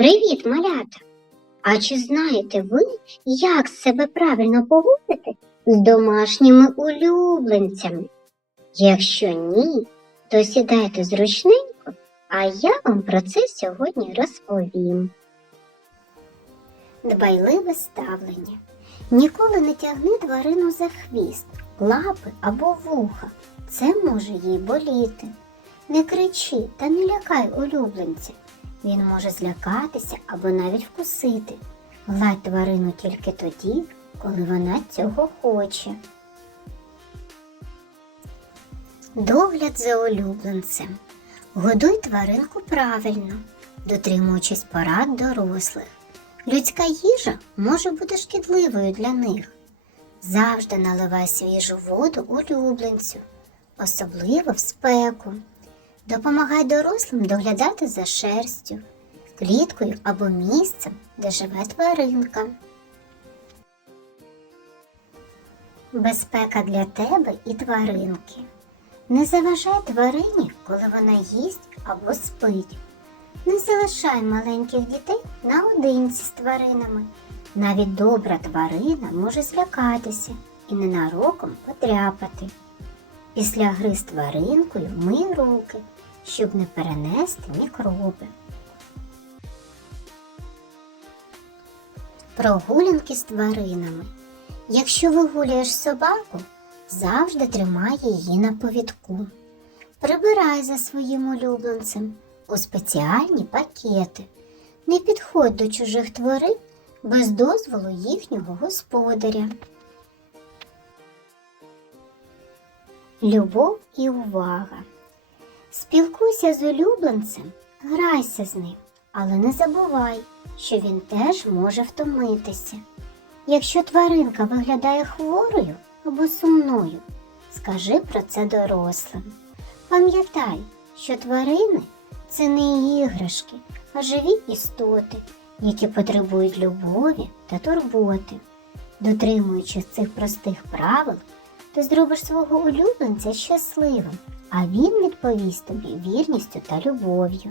Привіт, малята! А чи знаєте ви, як себе правильно поводити з домашніми улюбленцями? Якщо ні, то сідайте зручненько, а я вам про це сьогодні розповім. Дбайливе ставлення. Ніколи не тягни тварину за хвіст, лапи або вуха. Це може їй боліти. Не кричи та не лякай улюбленця. Він може злякатися або навіть вкусити. Гладь тварину тільки тоді, коли вона цього хоче. Догляд за улюбленцем. Годуй тваринку правильно, дотримуючись порад дорослих. Людська їжа може бути шкідливою для них. Завжди наливай свіжу воду улюбленцю, особливо в спеку. Допомагай дорослим доглядати за шерстю, кліткою або місцем, де живе тваринка. Безпека для тебе і тваринки. Не заважай тварині, коли вона їсть або спить. Не залишай маленьких дітей наодинці з тваринами. Навіть добра тварина може злякатися і ненароком потряпати. Після гри з тваринкою мий руки, щоб не перенести мікроби. Прогулянки з тваринами. Якщо вигулюєш собаку, завжди тримай її на повідку. Прибирай за своїм улюбленцем у спеціальні пакети. Не підходь до чужих тварин без дозволу їхнього господаря. Любов і увага. Спілкуйся з улюбленцем, грайся з ним, але не забувай, що він теж може втомитися. Якщо тваринка виглядає хворою або сумною, скажи про це дорослим. Пам'ятай, що тварини це не іграшки, а живі істоти, які потребують любові та турботи. Дотримуючись цих простих правил, ти зробиш свого улюбленця щасливим, а він відповість тобі вірністю та любов'ю.